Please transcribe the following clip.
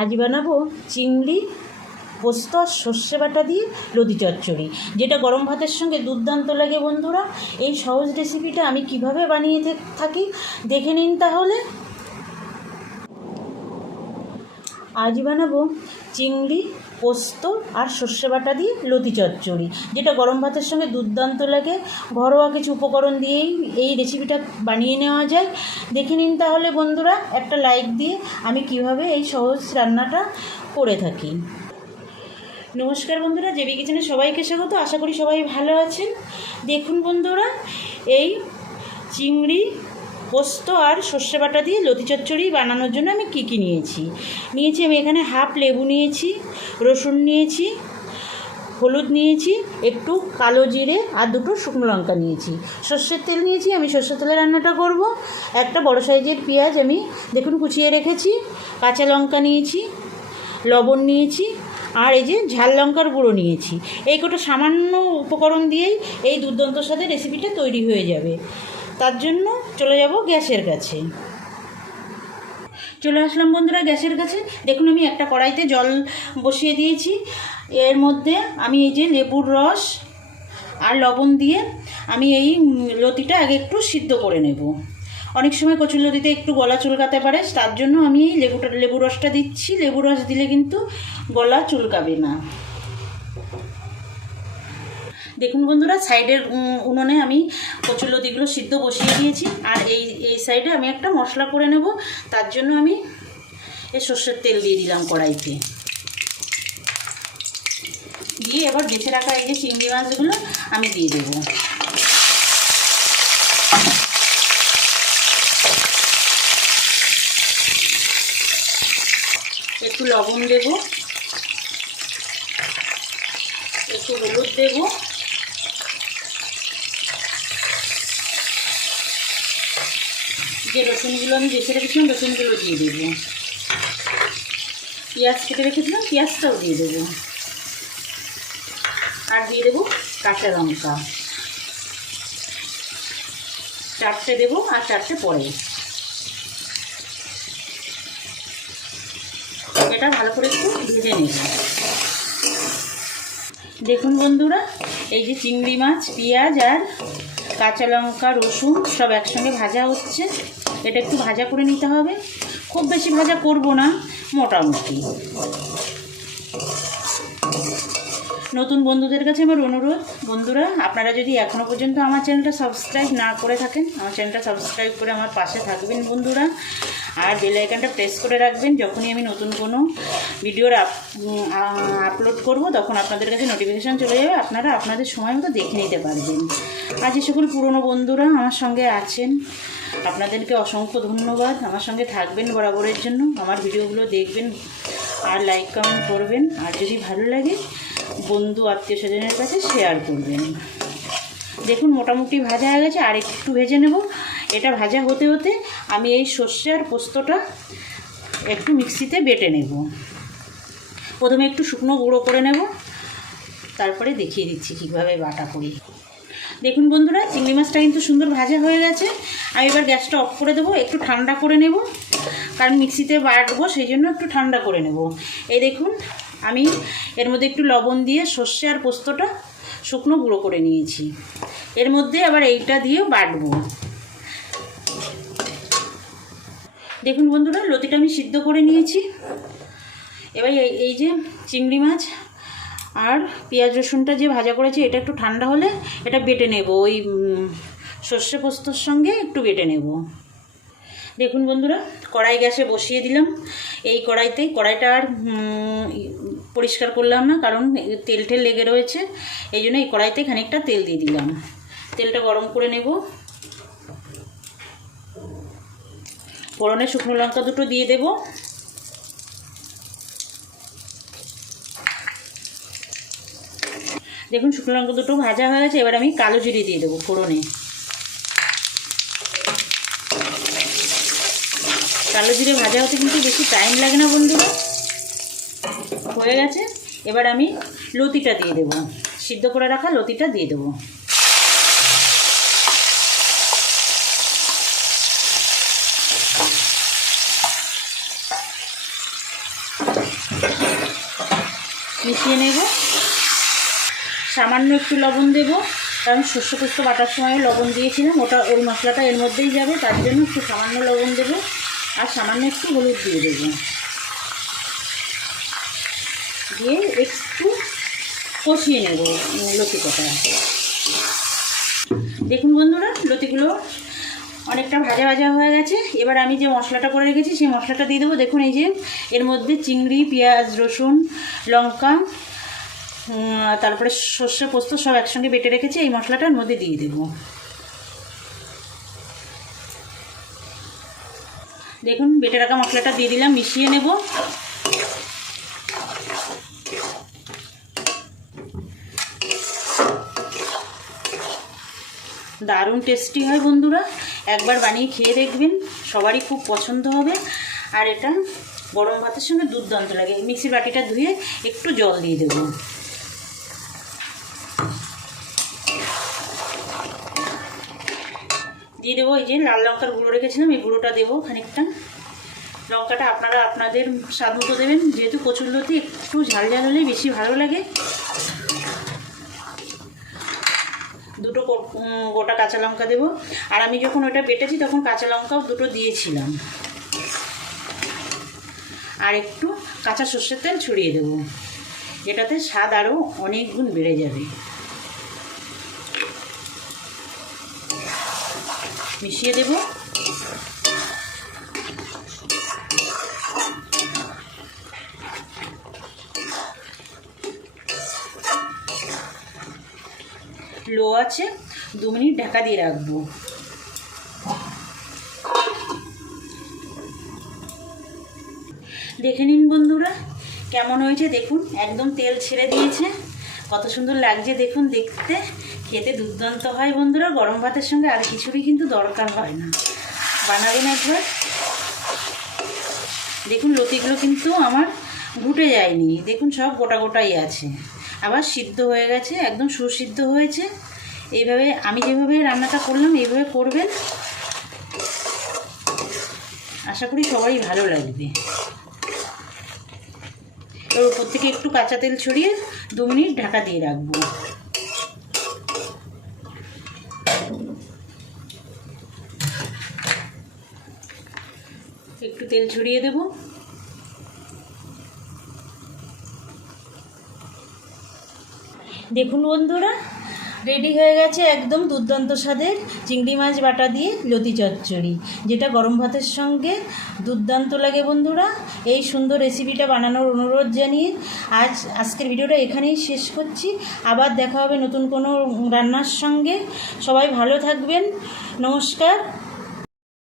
আজ বানাবো চিংড়ি, পোস্ত সর্ষে বাটা দিয়ে লদি চচ্চড়ি, যেটা গরম ভাতের সঙ্গে দুর্দান্ত লাগে বন্ধুরা। এই সহজ রেসিপিটা আমি কীভাবে বানিয়ে থাকি, দেখে নিন তাহলে। আজ বানাবো চিংড়ি, পোস্ত আর সর্ষে বাটা দিয়ে লতি চচ্চড়ি, যেটা গরম ভাতের সঙ্গে দুর্দান্ত লাগে। ঘরোয়া কিছু উপকরণ দিয়েই এই রেসিপিটা বানিয়ে নেওয়া যায়। দেখে নিন তাহলে বন্ধুরা, একটা লাইক দিয়ে আমি কীভাবে এই সহজ রান্নাটা করে থাকি। নমস্কার বন্ধুরা, জেবি কিচেনে সবাইকে স্বাগত। আশা করি সবাই ভালো আছেন। দেখুন বন্ধুরা, এই চিংড়ি পোস্ত আর সর্ষে বাটা দিয়ে লতি চচ্চড়ি বানানোর জন্য আমি কী কী নিয়েছি? নিয়েছি আমি এখানে হাফ লেবু নিয়েছি, রসুন নিয়েছি, হলুদ নিয়েছি, একটু কালো জিরে আর দুটো শুকনো লঙ্কা নিয়েছি। সর্ষের তেল নিয়েছি, আমি সর্ষের তেলে রান্নাটা করব। একটা বড় সাইজের পেঁয়াজ আমি দেখুন কুচিয়ে রেখেছি, কাঁচা লঙ্কা নিয়েছি, লবণ নিয়েছি আর এই যে ঝাল লঙ্কার গুঁড়ো নিয়েছি। এই কটা সামান্য উপকরণ দিয়েই এই দুর্দান্ত সাথে রেসিপিটা তৈরি হয়ে যাবে। তার জন্য চলে যাব গ্যাসের কাছে। চলে আসলাম বন্ধুরা গ্যাসের কাছে। দেখুন আমি একটা কড়াইতে জল বসিয়ে দিয়েছি। এর মধ্যে আমি এই যে লেবুর রস আর লবণ দিয়ে আমি এই লতিটা আগে একটু সিদ্ধ করে নেব। অনেক সময় কচুর লতিতে একটু গলা চুলকাতে পারে, তার জন্য আমি এই লেবুটা লেবু রসটা দিচ্ছি। লেবু রস দিলে কিন্তু গলা চুলকাবে না। দেখুন বন্ধুরা, সাইডের উনুনে আমি কচুলতিগুলো সিদ্ধ বসিয়ে দিয়েছি। আর এই এই সাইডে আমি একটা মশলা করে নেব। তার জন্য আমি এই সর্ষের তেল দিয়ে দিলাম কড়াইতে। দিয়ে এবার বেছে রাখা এই যে চিংড়ি মাছগুলো আমি দিয়ে দেবো। একটু লবণ দেব। একটু হলুদ দেবো। যে রসুনগুলো আমি বেছে রেখেছিলাম, রসুনগুলো দিয়ে দেবো। পেঁয়াজ কেটে রেখেছিলাম, পেঁয়াজটাও দিয়ে দেবো। আর দিয়ে দেবো কাঁচা লঙ্কা। চারটে দেবো আর চারটে পরে। এটা ভালো করে একটু ভেজে নেব। দেখুন বন্ধুরা, এই যে চিংড়ি মাছ, পেঁয়াজ আর কাঁচা লঙ্কা, রসুন, সব একসঙ্গে ভাজা হচ্ছে। এটা একটু ভাজা করে নিতে হবে। খুব বেশি ভাজা করব না, মোটামুটি। নতুন বন্ধুদের কাছে আমার অনুরোধ, বন্ধুরা, আপনারা যদি এখনও পর্যন্ত আমার চ্যানেলটা সাবস্ক্রাইব না করে থাকেন, আমার চ্যানেলটা সাবস্ক্রাইব করে আমার পাশে থাকবেন বন্ধুরা। আর বেল আইকনটা প্রেস করে রাখবেন, যখনই আমি নতুন কোনো ভিডিওর আপলোড করব, তখন আপনাদের কাছে নোটিফিকেশান চলে যাবে, আপনারা আপনাদের সময় মতো দেখে নিতে পারবেন। আর যে সকল পুরনো বন্ধুরা আমার সঙ্গে আছেন, আপনাদেরকে অসংখ্য ধন্যবাদ। আমার সঙ্গে থাকবেন বরাবরের জন্য। আমার ভিডিওগুলো দেখবেন আর লাইক কমেন্ট করবেন। আর যদি ভালো লাগে বন্ধু, আত্মীয় স্বজনের কাছে শেয়ার করবেন। দেখুন, মোটামুটি ভাজা হয়ে গেছে, আর একটু ভেজে নেব। এটা ভাজা হতে হতে আমি এই সর্ষে আর পোস্তটা একটু মিক্সিতে বেটে নেব। প্রথমে একটু শুকনো গুঁড়ো করে নেব। তারপরে দেখিয়ে দিচ্ছি কীভাবে বাটা করি। দেখুন বন্ধুরা, চিংড়ি মাছটা কিন্তু সুন্দর ভাজা হয়ে গেছে। আমি এবার গ্যাসটা অফ করে দেবো, একটু ঠান্ডা করে নেব। কারণ মিক্সিতে বাটবো, সেই জন্য একটু ঠান্ডা করে নেব। এই দেখুন আমি এর মধ্যে একটু লবণ দিয়ে সর্ষে আর পোস্তটা শুকনো গুঁড়ো করে নিয়েছি। এর মধ্যে আবার এইটা দিয়েও বাটবো। দেখুন বন্ধুরা, লতিটা আমি সিদ্ধ করে নিয়েছি। এবার এই যে চিংড়ি মাছ আর পেঁয়াজ রসুনটা যে ভাজা করেছি, এটা একটু ঠান্ডা হলে এটা বেটে নেব। ওই সর্ষে পোস্তর সঙ্গে একটু বেটে নেব। দেখুন বন্ধুরা, কড়াই গ্যাসে বসিয়ে দিলাম। এই কড়াইতে, কড়াইটা আর পরিষ্কার করলাম না, কারণ তেল টেল লেগে রয়েছে, এই জন্য এই কড়াইতে খানিকটা তেল দিয়ে দিলাম। তেলটা গরম করে নেব। ফোড়নে শুকনো লঙ্কা দুটো দিয়ে দেবো। দেখুন, শুকনো লঙ্কা দুটো ভাজা হয়ে গেছে, এবার আমি কালো জিরে দিয়ে দেবো ফোড়নে। কালো জিরে ভাজা হতে কিন্তু বেশি টাইম লাগে না বন্ধুরা। হয়ে গেছে। এবার আমি লতিটা দিয়ে দেবো। সিদ্ধ করে রাখা লতিটা দিয়ে দেবো। মিশিয়ে নেব। সামান্য একটু লবণ দেব। কারণ শস্য পোস্ত বাটার সময় লবণ দিয়েছিলাম। ওটা ওই মশলাটা এর মধ্যেই যাবে। তার জন্য একটু সামান্য লবণ দেব। আর সামান্য একটু হলুদ দিয়ে দেবো। দিয়ে একটু কষিয়ে নেব লতি কটা দেখুন বন্ধুরা, লতিগুলো অনেকটা ভাজা ভাজা হয়ে গেছে। এবার আমি যে মশলাটা করে রেখেছি, সেই মশলাটা দিয়ে দেবো। দেখুন এই যে, এর মধ্যে চিংড়ি, পেঁয়াজ, রসুন, লঙ্কা তারপরে সর্ষে পোস্ত সব একসঙ্গে বেটে রেখেছি। এই মশলাটার মধ্যে দিয়ে দেবো। দেখুন, বেটে রাখা মশলাটা দিয়ে দিলাম, মিশিয়ে নেব। দারুণ টেস্টি হয় বন্ধুরা। একবার বানিয়ে খেয়ে দেখবেন, সবারই খুব পছন্দ হবে। আর এটা গরম ভাতের সঙ্গে দুর্দান্ত লাগে। মিক্সির বাটিটা ধুয়ে একটু জল দিয়ে দেবো। দিয়ে দেবো এই যে লাল লঙ্কার গুঁড়ো রেখেছিলাম, এই গুঁড়োটা দেবো খানিকটা। লঙ্কাটা আপনারা আপনাদের স্বাদ মতো দেবেন। যেহেতু কচুরলতি একটু ঝাল ঝাল হলেই বেশি ভালো লাগে। দুটো গোটা কাঁচা লঙ্কা দেবো। আর আমি যখন ওটা বেটেছি, তখন কাঁচা লঙ্কাও দুটো দিয়েছিলাম। আর একটু কাঁচা সর্ষের তেল ছড়িয়ে দেবো। এটাতে স্বাদ আরও অনেক গুণ বেড়ে যাবে। মিশিয়ে দেব। লো আছে, দু মিনিট ঢাকা দিয়ে রাখব। দেখে নিন বন্ধুরা, কেমন হয়েছে দেখুন, একদম তেল ছেড়ে দিয়েছে। কত সুন্দর লাগছে দেখুন, দেখতে। খেতে দুর্দান্ত হয় বন্ধুরা, গরম ভাতের সঙ্গে আর কিছুরই কিন্তু দরকার হয় না। বানাবেন একবার। দেখুন, লতিগুলো কিন্তু আমার ঘুটে যায়নি। দেখুন, সব গোটা গোটাই আছে। আবার সিদ্ধ হয়ে গেছে, একদম সুসিদ্ধ হয়েছে। এইভাবে আমি যেভাবে রান্নাটা করলাম, এইভাবে করবেন। আশা করি সবারই ভালো লাগবে। এর উপর থেকে একটু কাঁচা তেল ছড়িয়ে দু মিনিট ঢাকা দিয়ে রাখব। একটু তেল ছড়িয়ে দেবো। দেখুন বন্ধুরা রেডি হয়ে গেছে একদম দুর্দান্ত স্বাদের চিংড়ি মাছ বাটা দিয়ে লতি চচ্চড়ি, যেটা গরম ভাতের সঙ্গে দুর্দান্ত লাগে বন্ধুরা। এই সুন্দর রেসিপিটা বানানোর অনুরোধ জানিয়ে আজ আজকের ভিডিওটা এখানেই শেষ করছি। আবার দেখা হবে নতুন কোনো রান্নার সঙ্গে। সবাই ভালো থাকবেন। নমস্কার।